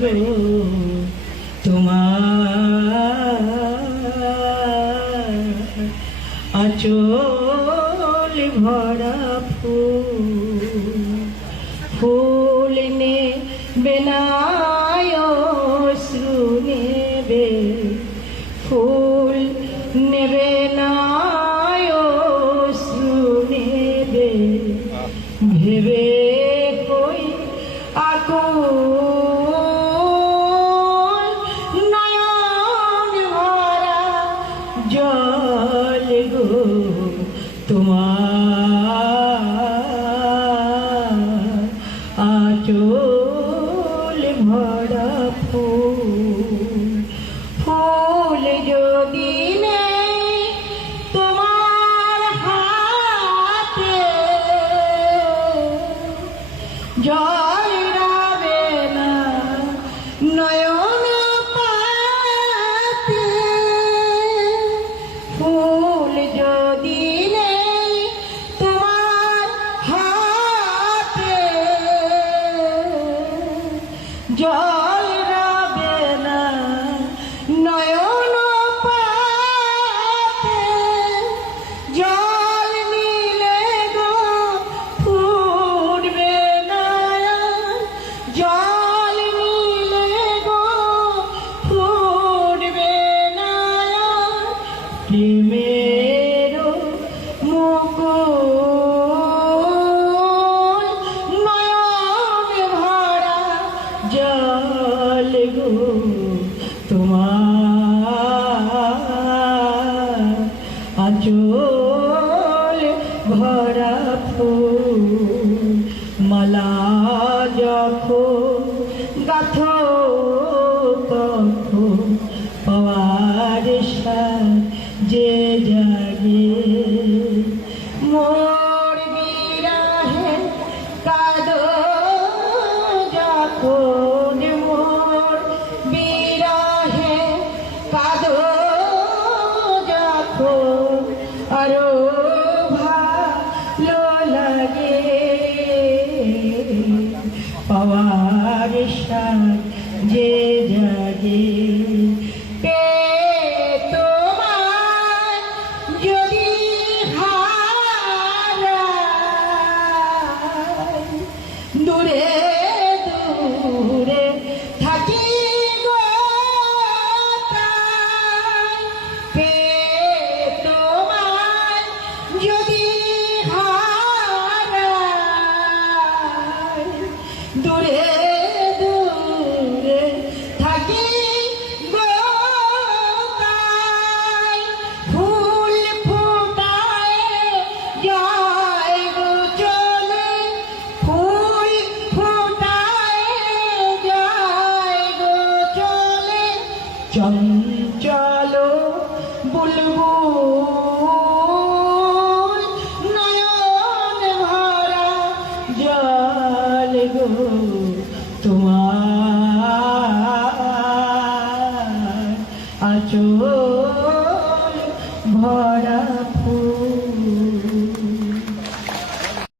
গো তোমার আঁচল ভরা ফুল নেবে না অশ্রু নেবে ফুল নেবে না অশ্রু নেবে ভেবে কই আকুল নয়ন ভরা জল গো তোমার আঁচল ভরা ফুল যদি নেই তোমার হাতে জল রাবে না নয়ন পাতে ফুল যদি নেই তোমার হাতে জল রাবে না নয়ন পাতে জল নিলে গো ফুটবে না জল নিলে গো ফুটবে না প্রেমের মুকুল নয়ন ভরা জল গো তোমার আঁচল ভরা ফুল মালা যখন গাথো তখন পাওয়ার যে জাগে মোর বিরহে কাঁদো যখন মোর বিরহে কাঁদো যখন আরো ভালো লাগে পাওয়ার যে জাগে যদি দূরে দূরে থাকি গো তোমায় যদি দূরে দূরে থাকি গো ফুল ফুটায় যায় গো চলে ফুল ফুটায় যায় গো চলে চঞ্চল বুলবুল নয়ন ভরা জল গো তোমার আঁচল